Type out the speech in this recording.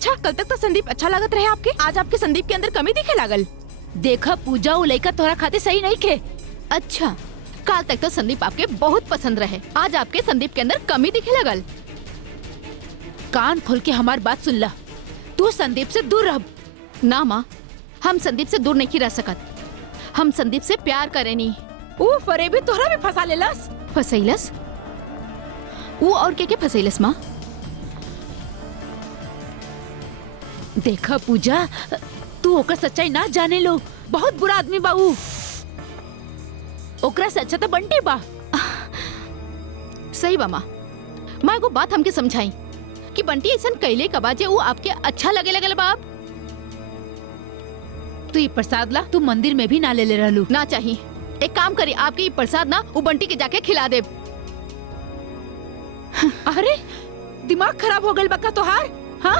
अच्छा, कल तक तो संदीप अच्छा लागत रहे आपके, आज आपके संदीप के अंदर कमी दिखे लागल। देखा पूजा, वो लड़का तोरा खाते सही नहीं खे। अच्छा, कल तक तो संदीप आपके बहुत पसंद रहे, आज आपके संदीप के अंदर कमी दिखे लगल। कान खोल के हमारी बात सुन ला, तू संदीप से दूर रह। ना माँ, हम संदीप से दूर नहीं रह सकत, हम संदीप से प्यार करे नहीं। फरे भी तोहरा भी फंसा लेलस। फसैलस? वो और के फसैलस माँ? देखा पूजा, तू ओकर सच्चाई ना जाने लो, बहुत बुरा आदमी बा ऊ। ओकरा से अच्छा तो बंटी बा। सही बा माँ, माँ एगो बात हमके समझाई कि बंटी ऐसा कैले कबा जे वो आपके अच्छा लगे लगल बाप। तू ये प्रसाद ला, तू मंदिर में भी ना ले रहलू। ना चाहिए, एक काम करी, आपके ये प्रसाद ना वो बंटी के जाके खिला दे। अरे दिमाग खराब हो गई बक्का तोहार। हाँ,